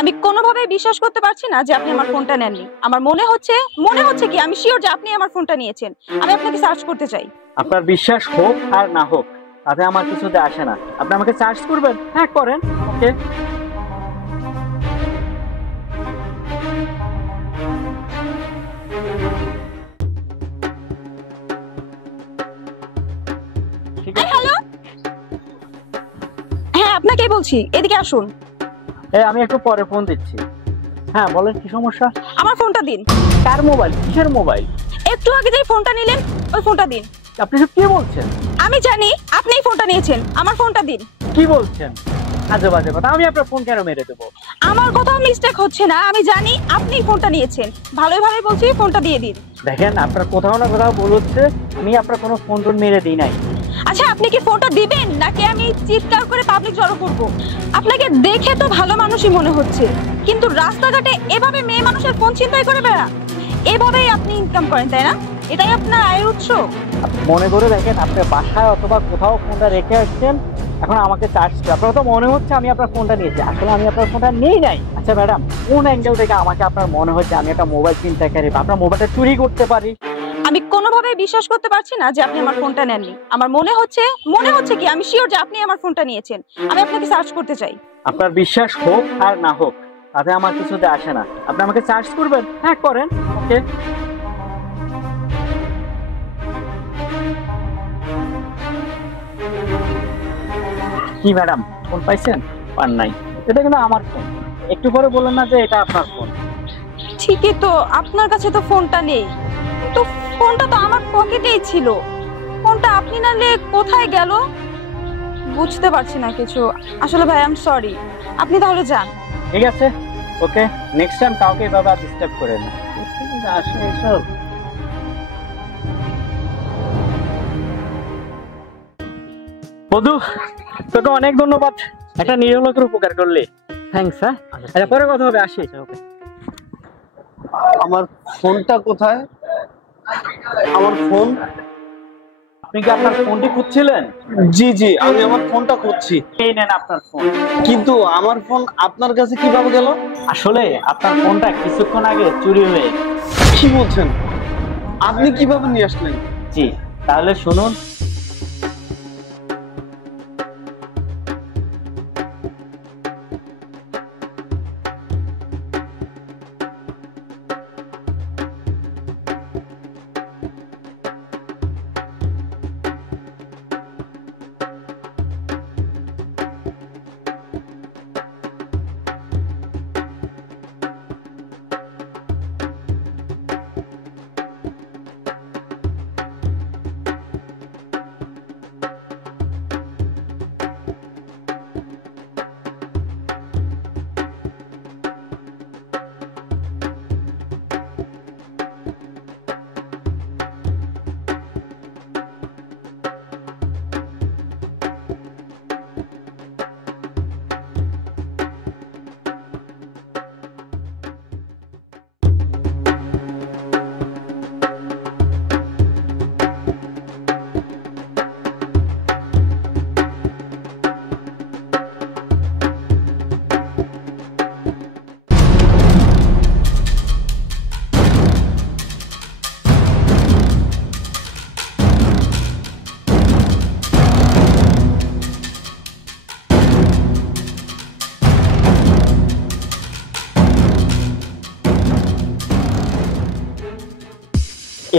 আমি কোনোভাবে বিশ্বাস করতে পারছি না যে আপনি আমার ফোনটা নেননি। আমার মনে হচ্ছে কি আমি শিওর যে আপনি আমার ফোনটা নিয়েছেন। আমি আপনাকে সার্চ করতে চাই। আপনার বিশ্বাস হোক আর না হোক তাতে আমার কিছুতে আসে না। আপনি আমাকে সার্চ করবেন, হ্যাঁ করেন, ওকে। ঠিক আছে, হ্যালো, হ্যাঁ আপনাকেই বলছি, এদিকে আসুন। আমি একটু পরে ফোন দিচ্ছি। হ্যাঁ বলেন, কি সমস্যা? আমার ফোনটা দিন। কার মোবাইল? কিসের মোবাইল? একটু আগে যেই ফোনটা নিলেন ওই ফোনটা দিন। আপনি সব কি বলছেন? আমি জানি আপনিই ফোনটা নিয়েছেন, আমার ফোনটা দিন। কি বলছেন? আজে বাজে কথা। আমি আপনার ফোন কেন মেরে দেবো? আমার কোথাও মিস্টেক হচ্ছে না, আমি জানি আপনিই ফোনটা নিয়েছেন। ভালোই ভালোই বলছি, ফোনটা দিয়ে দিন। দেখেন, আপনার কোথাও না কোথাও ভুল হচ্ছে। আমি আপনার কোনো ফোন টোন মেরে দিই নাই। আচ্ছা আপনি কি ফোনটা দিবেন নাকি আমি চিৎকার করে পাবলিক জড়ো করব? আপনাকে দেখে তো ভালো মানুষই মনে হচ্ছে, কিন্তু রাস্তাঘাটে এভাবে মেয়ে মানুষের ফোন ছিনতাই করে বেড়া, এভাবেই আপনি ইনকাম করেন তাই না? এটাই আপনার আয়ের উৎস? আপনি মনে করে দেখেন, আপনি বাসায় অথবা কোথাও ফোনটা রেখে আসছেন, এখন আমাকে চার্জ করে আপনার তো মনে হচ্ছে আমি আপনার ফোনটা নিয়েছি। আসলে আমি আপনার ফোনটা নেই নাই। আচ্ছা ম্যাডাম, কোন অ্যাঙ্গেল থেকে আমাকে আপনার মনে হচ্ছে আমি একটা মোবাইল ছিনতাইকারী বা আপনার মোবাইলটা চুরি করতে পারি? আমি কোনোভাবে বিশ্বাস করতে পারছি না যে আপনি আমার ফোনটা নেননি। আমার মনে হচ্ছে কি আমি শিওর যে আপনি আমার ফোনটা নিয়েছেন। আমি আপনাকে সার্চ করতে চাই। আপনার বিশ্বাস হোক আর না হোক তাতে আমার কিছুতে আসে না। আপনি আমাকে সার্চ করবেন, হ্যাঁ করেন, ওকে। কি ম্যাডাম, ফোন পাইছেন? পান নাই? এটা কিন্তু আমার ফোন। একটু পরে বললেন না যে এটা আপনার ফোন? ঠিকই তো, আপনার কাছে তো ফোনটা নেই, কিন্তু ফোনটা তো আমার পকেটেই ছিল। ফোনটা আপনি নালে কোথায় গেল বুঝতে পারছি না কিছু। আসলে ভাই আই এম সরি, আপনি তাহলে যান। ঠিক আছে, ওকে। নেক্সট টাইম কাউকে এভাবে ডিস্টার্ব করেন না। আসলে এসব বধু, তোকে অনেক ধন্যবাদ, একটা নিরীহ লোকের উপকার করলি। থ্যাঙ্কস। হ্যাঁ আচ্ছা, পরে কথা হবে, আসি। ওকে। আমার ফোনটা কোথায়? আমার ফোন? আপনি কি আপনার ফোনটি খুঁজছিলেন? জি জি, আমি আমার ফোনটা খুঁজছি। এই নেন আপনার ফোন। কিন্তু আমার ফোন আপনার কাছে কিভাবে গেল? আসলে আপনার ফোনটা কিছুক্ষণ আগে চুরি হয়ে। কি বলছেন? আপনি কিভাবে নিয়ে আসলেন? জি, তাহলে শুনুন।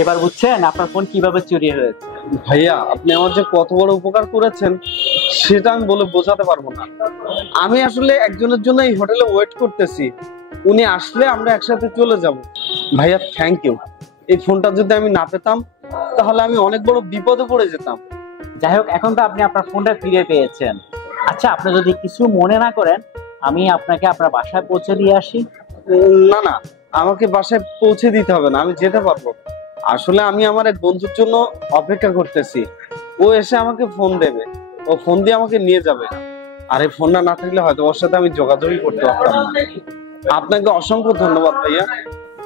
এবার বুঝছেন আপনার ফোন কিভাবে চুরি হয়েছে? ভাইয়া, আপনি আমার যে কত বড় উপকার করেছেন সেটা আমি বলে বোঝাতে পারবো না। আমি আসলে একজনের জন্য এই হোটেলে ওয়েট করতেছি, উনি আসলে আমরা একসাথে চলে যাব। ভাইয়া থ্যাংক ইউ। এই ফোনটা যদি আমি না পেতাম তাহলে আমি অনেক বড় বিপদে পড়ে যেতাম। যাই হোক, এখন তো আপনি আপনার ফোনটা ফিরে পেয়েছেন। আচ্ছা, আপনি যদি কিছু মনে না করেন, আমি আপনাকে আপনার বাসায় পৌঁছে দিয়ে আসি। না না, আমাকে বাসায় পৌঁছে দিতে হবে না, আমি যেতে পারবো। আসলে আমি আমার এক বন্ধুর জন্য অপেক্ষা করতেছি, ও এসে আমাকে ফোন দেবে, ও ফোন দিয়ে আমাকে নিয়ে যাবে। আর এই ফোনটা না থাকলে হয়তো ওর সাথে আমি যোগাযোগই করতে পারতাম না। আপনাকে অসংখ্য ধন্যবাদ ভাইয়া।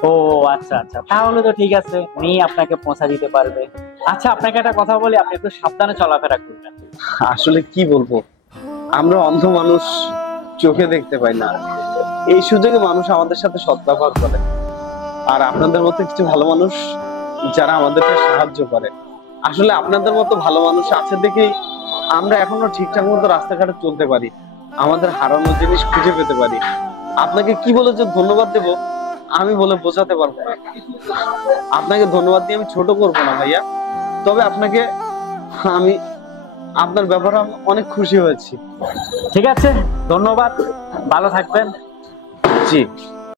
ও আচ্ছা আচ্ছা, তাহলে তো ঠিক আছে, উনি আপনাকে পৌঁছা দিতে পারবে। আচ্ছা, আপনাকে একটা কথা বলি, আপনি একটু সাবধানে চলাফেরা করবেন। আসলে কি বলবো, আমরা অন্ধ মানুষ, চোখে দেখতে পাই না। এই সুযোগে মানুষ আমাদের সাথে সদ্ব্যবহার করে। আর আপনাদের মতো কিছু ভালো মানুষ যারা আমাদেরকে সাহায্য করে। আসলে আপনাদের মতো ভালো মানুষ আছে দেখেই আমরা এখনো ঠিকঠাক মতো রাস্তাঘাটে চলতে পারি, আমাদের হারানো জিনিস খুঁজে পেতে পারি। আপনাকে কি বলে যে ধন্যবাদ দেব আমি বলে বোঝাতে পারবো না। আপনাকে ধন্যবাদ দিয়ে আমি ছোট করবো না ভাইয়া, তবে আপনাকে আমি আপনার ব্যাপারে আমি অনেক খুশি হয়েছি। ঠিক আছে, ধন্যবাদ, ভালো থাকবেন। জি।